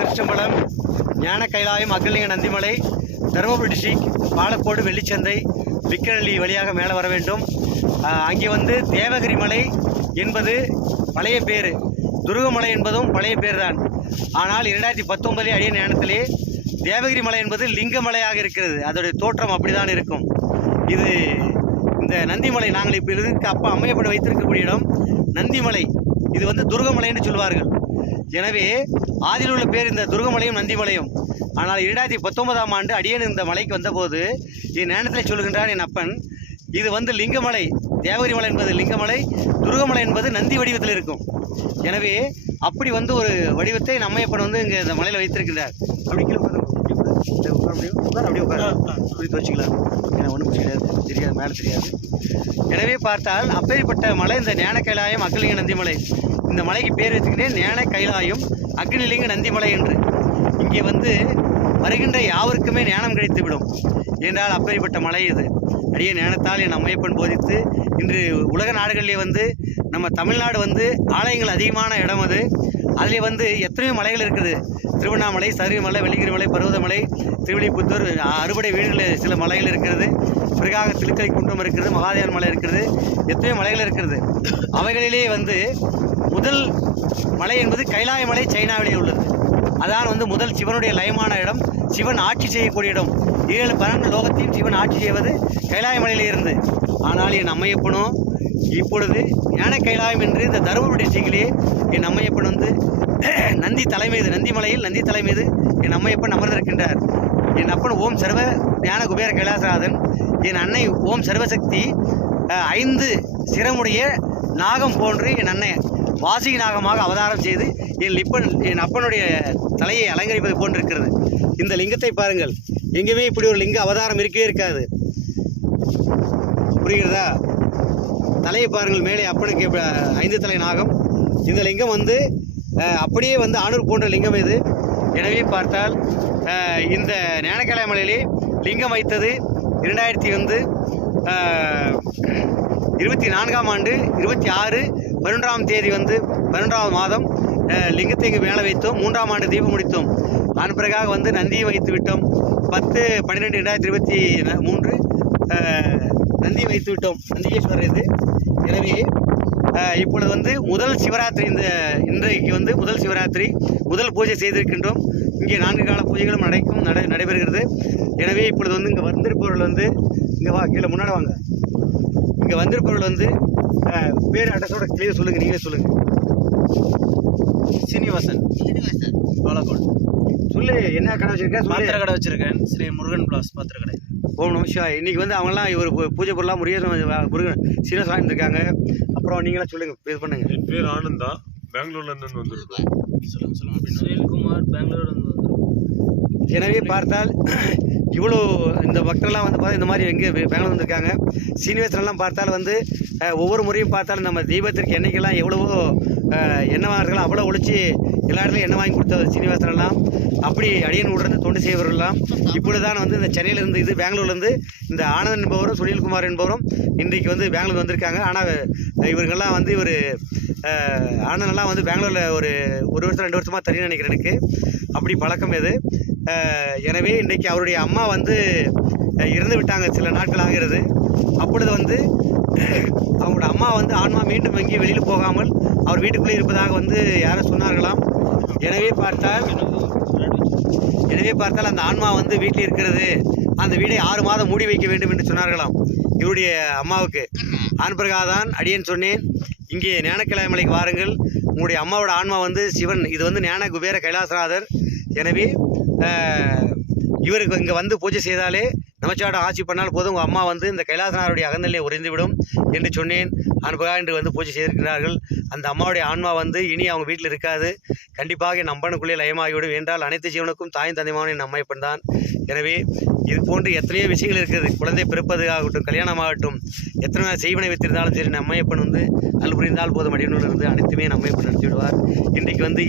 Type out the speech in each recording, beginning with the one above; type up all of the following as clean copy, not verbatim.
திருச்சம்பலம், ஞான கைலாயம், அக்னிலிங்க நந்திமலை, தருமபுரி டிஸ்ட்ரிக்ட், பாலக்கோடு, வெள்ளிச்சந்தை, விக்கநல்லி வழியாக மேலே வர வேண்டும். அங்கே வந்து தேவகிரி மலை என்பது பழைய பேர், துருகமலை என்பதும் பழைய பேர் தான். ஆனால் 2019 அடிய ஞானத்திலே தேவகிரி மலை என்பது லிங்கமலையாக இருக்கிறது. அதோடைய தோற்றம் அப்படிதான் இருக்கும். இது இந்த நந்திமலை நாங்கள் இப்போ இருக்க அப்பா அம்மையப்பட வைத்திருக்கக்கூடிய இடம் நந்திமலை. இது வந்து துருகமலை என்று சொல்வார்கள். எனவே ஆதியில் உள்ள பேர் இந்த துருகமலையும் நந்திமலையும். ஆனால் 2019ஆம் ஆண்டு அடியன் இந்த மலைக்கு வந்தபோது என் ஞானத்தில் சொல்கின்றான் என் அப்பன், இது வந்து லிங்கமலை, தேவகிரி மலை என்பது லிங்கமலை, துருகமலை என்பது நந்தி வடிவத்தில் இருக்கும். எனவே அப்படி வந்து ஒரு வடிவத்தை அம்மையப்பன் வந்து இங்கே இந்த மலையில் வைத்திருக்கின்றார். அப்படி கீழே உட்கார முடியும், அப்படியே உட்கார குறித்து வச்சுக்கலாம். ஏன்னா ஒன்றும் தெரியாது, தெரியாது, மேலே தெரியாது. எனவே பார்த்தால் அப்பேற்பட்ட மலை இந்த ஞான கைலாயம், அக்னிலிங்க நந்திமலை. இந்த மலைக்கு பேர் வச்சுக்கிட்டேன் ஞான கைலாயம், அக்னிலிங்க நந்திமலை என்று. இங்கே வந்து வருகின்ற யாவருக்குமே ஞானம் கிடைத்துவிடும் என்றால் அப்பேற்பட்ட மலை இது. அடியே ஞானத்தால் என் அம்மையப்பன் போதித்து இன்று உலக நாடுகளிலே வந்து நம்ம தமிழ்நாடு வந்து ஆலயங்கள் அதிகமான இடம் அது. அதிலே வந்து எத்தனையோ மலைகள் இருக்குது. திருவண்ணாமலை, சருகுமலை, வெள்ளிங்கிரி மலை, பருவதமலை, திருவிழிப்புத்தூர், அறுபடை வீடுகளில் சில மலைகள் இருக்கிறது. பிறகாக திருக்கை குன்றம் இருக்கிறது, மகாதேவன் மலை இருக்கிறது, எத்தனையோ மலைகள் இருக்கிறது. அவைகளிலே வந்து முதல் மலை என்பது கைலாய மலை, சைனாவிலே உள்ளது. அதான் வந்து முதல் சிவனுடைய லயமான இடம், சிவன் ஆட்சி செய்யக்கூடிய இடம். 7 12 லோகத்தையும் சிவன் ஆட்சி செய்வது கைலாய மலையிலே இருந்து. ஆனால் என் அம்மையப்பனும் இப்பொழுது ஞான கைலாயம் என்று இந்த தருமபுரி டிஸ்ட்ரிக்டிலே என் அம்மையப்பன் வந்து நந்தி தலை மீது, நந்திமலையில் நந்தி தலை மீது என் அம்மையப்பன் அமர்ந்திருக்கின்றார். என் அப்பன் ஓம் சர்வ ஞான குபேர கைலாசநாதன், என் அன்னை ஓம் சர்வசக்தி 5 சிரமுடைய நாகம் போன்று என் அன்னை வாசிக நாகமாக அவதாரம் செய்து என் அப்பனுடைய தலையை அலங்கரிப்பது போன்றிருக்கிறது. இந்த லிங்கத்தை பாருங்கள், எங்கேயுமே இப்படி ஒரு லிங்க அவதாரம் இருக்கவே இருக்காது. புரிகிறதா? தலையை பாருங்கள், மேலே அப்பனுக்கு 5 தலை நாகம். இந்த லிங்கம் வந்து அப்படியே வந்து ஆணூர் போன்ற லிங்கம் இது. எனவே பார்த்தால் இந்த ஞானக்கைலாய மலையிலே லிங்கம் வைத்தது 2024ஆம் ஆண்டு 26 11ஆம் தேதி வந்து 11ஆம் மாதம் லிங்கத்தை இங்கு மேலே வைத்தோம். 3ஆம் ஆண்டு தீபம் முடித்தோம். அதன் பிறகாக வந்து நந்தியை வைத்து விட்டோம். 10/12/2023 நந்தியை வைத்து விட்டோம். நந்திகேஸ்வரர் இது. எனவே இப்பொழுது வந்து முதல் சிவராத்திரி, இன்றைக்கு வந்து முதல் சிவராத்திரி, முதல் பூஜை செய்திருக்கின்றோம். இங்கே 4 கால பூஜைகளும் நடைபெறுகிறது. எனவே இப்பொழுது வந்து இங்கே வந்திருப்பவர்கள் வந்து இங்கே வா, கீழே முன்னாடி வாங்க. இங்கே வந்திருப்பவர்கள் வந்து பேர் அட்ரஸோட கிளியர் சொல்லுங்கள், நீங்களே சொல்லுங்கள். சீனிவாசன், பாலக்கோடு. சொல்லு, என்ன கடை வச்சிருக்கேன்? பாத்திர கடை வச்சிருக்கேன், ஸ்ரீ முருகன் பிளாஸ் பாத்திர கடை. ஓம் நம சிவாய். இன்றைக்கி வந்து அவங்களாம் இவர் பூஜை பொருளாக முருகன் சீனிவாசன் வாங்கியிருக்காங்க. அப்புறம் நீங்களாம் சொல்லுங்கள், இது பண்ணுங்கள். என் பேர் ஆனந்தா, பெங்களூர்லேருந்து வந்திருக்கேன். சொல்லுங்கள் அப்படின்னு. சுனில்குமார், பெங்களூர்லேருந்து வந்திருக்கோம். எனவே பார்த்தால் இவ்வளோ இந்த பக்தர்லாம் வந்து பார்த்தா இந்த மாதிரி எங்கே பெங்களூர் வந்திருக்காங்க. சீனிவாசன்லாம் பார்த்தால் வந்து ஒவ்வொரு முறையும் பார்த்தாலும் நம்ம தீபத்திற்கு எண்ணெய்க்கெல்லாம் எவ்வளவோ எண்ணெய் இருக்கலாம், அவ்வளோ ஒழிச்சு எல்லா இடத்துலையும் எண்ணெய் வாங்கி கொடுத்தவர் சீனிவாசன்லாம். அப்படி அடியன் உடனே தொண்டு செய்வர்கள்லாம் இப்பொழுது தான் வந்து இந்த சென்னையிலேருந்து, இது பெங்களூர்லேருந்து இந்த ஆனந்தன் என்பவரும் சுனில்குமார் என்பவரும் இன்றைக்கு வந்து பெங்களூர் வந்திருக்காங்க. ஆனால் இவர்கள்லாம் வந்து ஆனந்தெல்லாம் வந்து பெங்களூரில் ஒரு வருஷம் 2 வருஷமாக தெரியும் நினைக்கிறேன் எனக்கு. அப்படி பழக்கம் இது. எனவே இன்றைக்கு அவருடைய அம்மா வந்து இறந்து விட்டாங்க, சில நாட்கள் ஆகிறது. அப்பொழுது வந்து அவங்களோட அம்மா வந்து ஆன்மா மீண்டும் எங்கேயும் வெளியில் போகாமல் அவர் வீட்டுக்குள்ளே இருப்பதாக வந்து யாரும் சொன்னார்களாம். எனவே பார்த்தால் அந்த ஆன்மா வந்து வீட்டில் இருக்கிறது, அந்த வீடை 6 மாதம் மூடி வைக்க வேண்டும் என்று சொன்னார்களாம் இவருடைய அம்மாவுக்கு. ஆண் பிறகாதான் அடியேன் சொன்னேன், இங்கே ஞானக்கைலாய மலைக்கு வாருங்கள், உங்களுடைய அம்மாவோட ஆன்மா வந்து சிவன், இது வந்து ஞான குபேர கைலாசநாதர். எனவே இவருக்கு இங்கே வந்து பூஜை செய்தாலே நமச்சிவாயம் ஆட்சி பண்ணால் போதும், உங்கள் அம்மா வந்து இந்த கைலாசநாதருடைய அகந்தலே உறைந்துவிடும் என்று சொன்னேன். அனுபவா என்று வந்து பூஜை செய்திருக்கிறார்கள். அந்த அம்மாவுடைய ஆன்மா வந்து இனி அவங்க வீட்டில் இருக்காது, கண்டிப்பாக என் அம்பனுக்குள்ளே லயமாகிவிடும். என்றால் அனைத்து ஜீவனுக்கும் தாயும் தந்தையுமான என் அம்மையப்பன் தான். எனவே இது போன்று எத்தனையோ விஷயங்கள் இருக்குது. குழந்தை பிறப்பது ஆகட்டும், கல்யாணமாகட்டும், எத்தனை செய்வனை வைத்திருந்தாலும் சரி, என் அம்மையப்பன் வந்து அல் புரிந்தால் போதும் அடியனூர் இருந்து அனைத்துமே என் அம்மையப்பன் நடத்திவிடுவார். இன்றைக்கு வந்து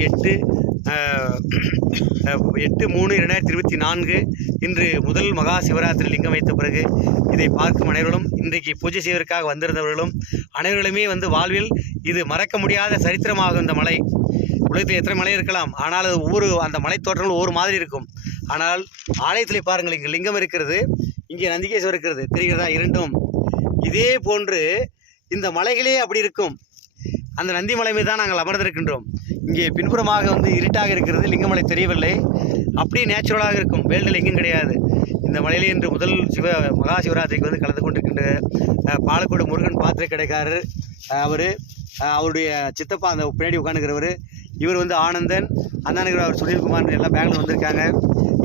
8/3/2024 இன்று முதல் மகா சிவராத்திரி லிங்கம் வைத்த பிறகு இதை பார்க்கும் அனைவர்களும், இன்றைக்கு பூஜை செய்வதற்காக வந்திருந்தவர்களும் அனைவர்களுமே வந்து வாழ்வில் இது மறக்க முடியாத சரித்திரமாகும். இந்த மலை உலகத்தில் எத்தனை மலை இருக்கலாம், ஆனால் அது ஒவ்வொரு அந்த மலை தோற்றங்கள் ஒவ்வொரு மாதிரி இருக்கும். ஆனால் ஆலயத்திலே பாருங்கள், இங்கே லிங்கம் இருக்கிறது, இங்கே நந்திகேஸ்வரர் இருக்கிறது, தெரிகிறதா? இரண்டும் இதே போன்று இந்த மலைகளே அப்படி இருக்கும். அந்த நந்தி மலை மீது தான் நாங்கள் அமர்ந்திருக்கின்றோம். இங்கே பின்புறமாக வந்து இருட்டாக இருக்கிறது, லிங்கமலை தெரியவில்லை. அப்படியே நேச்சுரலாக இருக்கும், வேல்டில் எங்கும் கிடையாது. இந்த மலையிலே இன்று முதல் மகா சிவராத்திரிக்கு வந்து கலந்து கொண்டிருக்கின்ற பாலக்கோடு முருகன் பாத்திர கடைக்காரர், அவருடைய சித்தப்பா அந்த பின்னாடி உட்காந்துக்கிறவர், இவர் வந்து ஆனந்தன், அந்தானுங்கிற அவர் சுனில்குமார் எல்லாம் பெங்களூர் வந்திருக்காங்க.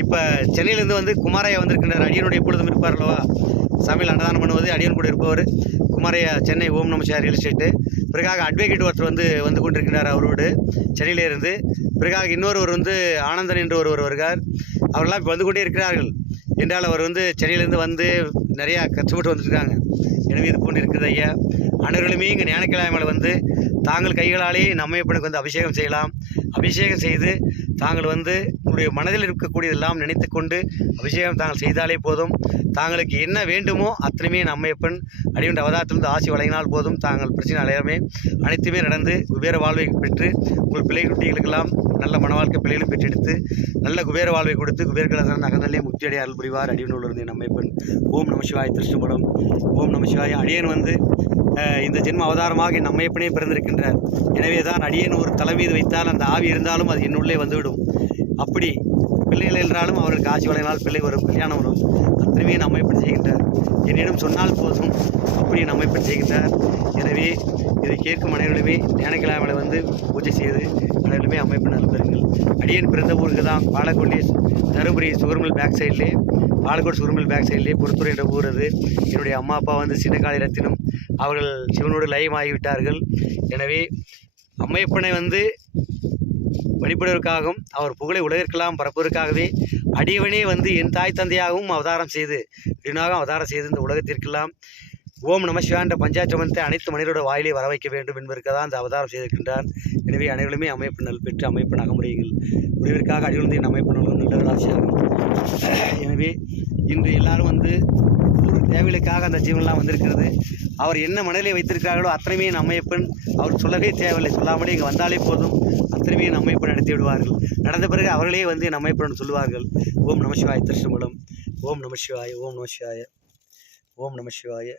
இப்போ சென்னையிலேருந்து வந்து குமாரையா வந்திருக்கின்றார். அடியனுடைய எப்பொழுதும் இருப்பார் அல்லவா, சமையல் அன்னதானம் பண்ணுவது அடியன் கூட இருப்பவர் குமாரையா, சென்னை ஓம் நம சிவாய ரியல் எஸ்டேட்டு. பிறகாக அட்வொகேட் ஒருத்தர் வந்து கொண்டிருக்கிறார் அவரோடு சென்னையிலேருந்து. பிறகாக இன்னொருவர் வந்து ஆனந்தன் என்று ஒருவர் வருகிறார். அவரெல்லாம் இப்போ வந்து கொண்டே இருக்கிறார்கள். என்றால் அவர் வந்து சென்னையிலேருந்து வந்து நிறையா கஷ்டப்பட்டு வந்துருக்காங்க. எனவே இது போன்று இருக்குது ஐயா. அனைவர்களுமே இங்கே ஞானக்கிழமையில் வந்து தாங்கள் கைகளாலே நம்மையப்பனுக்கு வந்து அபிஷேகம் செய்யலாம். அபிஷேகம் செய்து தாங்கள் வந்து உங்களுடைய மனதில் இருக்கக்கூடியதெல்லாம் நினைத்து கொண்டு அபிஷேகம் தாங்கள் செய்தாலே போதும். தாங்களுக்கு என்ன வேண்டுமோ அத்தனையுமே நம்மையப்பன் அடிவண்ட அவதாரத்திலிருந்து ஆசி வழங்கினால் போதும். தாங்கள் பிரச்சனை அலையாமே அனைத்துமே நடந்து குபேர வாழ்வை பெற்று உங்கள் பிள்ளை குட்டிகளுக்கெல்லாம் நல்ல மன வாழ்க்கை பிள்ளைகளும் பெற்றெடுத்து நல்ல குபேர வாழ்வை கொடுத்து குபேரகலசன் நகர்ந்தலே முக்தியடைய அருள் புரிவார் அடிவனூரிலிருந்து நம்மைப்பன். ஓம் நம சிவாய திருஷ்ணபலம். ஓம் நம சிவாய. அடியன் வந்து இந்த ஜென்ம அவதாரமாக என் நம்மையப்பனே பிறந்திருக்கின்றார். எனவே தான் அடியன் ஒரு தலை மீது வைத்தால் அந்த ஆவி இருந்தாலும் அது என்னுள்ளே வந்துவிடும். அப்படி பிள்ளைகள் என்றாலும் அவர்களுக்கு ஆட்சி வழங்கினால் பிள்ளை வரும், கல்யாணம் வரும். அத்தனையுமே நம்மைப்பன் செய்கின்றார். என்னிடம் சொன்னால் போதும், அப்படி நம்மைப்பன் செய்கின்றார். எனவே இதை கேட்கும் அனைவர்களுமே ஞானக்கிழமைகளை வந்து பூஜை செய்து அனைவருமே அமைப்பன் அனுப்புங்கள். அடியன் பிறந்த ஊருக்கு தான் பாலக்கோட்டை தருமபுரி சுகர்மில் பேக் சைட்லேயே, பாலக்கோடு சுகர்மில் பேக் சைட்லேயே பொறுத்துறை என்ற ஊர் அது. என்னுடைய அம்மா அப்பா வந்து சின்னக்காளி ரத்தினம், அவர்கள் சிவனோடு லயமாகிவிட்டார்கள். எனவே அம்மையப்பனை வந்து வழிபடுவதற்காகவும் அவர் புகழை உலகிற்கெல்லாம் பரப்புவதற்காகவே அடியவனே வந்து என் தாய் தந்தையாகவும் அவதாரம் செய்து இந்த உலகத்திற்கெல்லாம் ஓம் நம சிவாய என்ற பஞ்சாட்சமத்தை அனைத்து மனிதரோட வாயிலே வர வைக்க வேண்டும் என்பதற்காக தான் அந்த அவதாரம் செய்திருக்கின்றார். எனவே அனைவருமே அமைப்பு நல் பெற்று அமைப்பனாக முறையுங்கள். முடிவிற்காக அடிவந்தை அமைப்பினர்களும் நல்லவராசியாகும். எனவே இன்று எல்லாரும் வந்து ஒரு தேவைகளுக்காக அந்த ஜீவனெலாம் வந்திருக்கிறது. அவர் என்ன மனதிலே வைத்திருக்கிறார்களோ அத்தனையுமே நம்மையப்பன் அவர் சொல்லவே தேவையில்லை, சொல்லாமலே இங்கே வந்தாலே போதும், அத்தனையுமே நம்மைப்பன் நடத்தி விடுவார்கள். நடந்த பிறகு அவர்களே வந்து நம்மைப்பன் சொல்லுவார்கள். ஓம் நம சிவாய திருஷ்ணபலம். ஓம் நம சிவாய. ஓம் நம சிவாய. ஓம் நம சிவாய.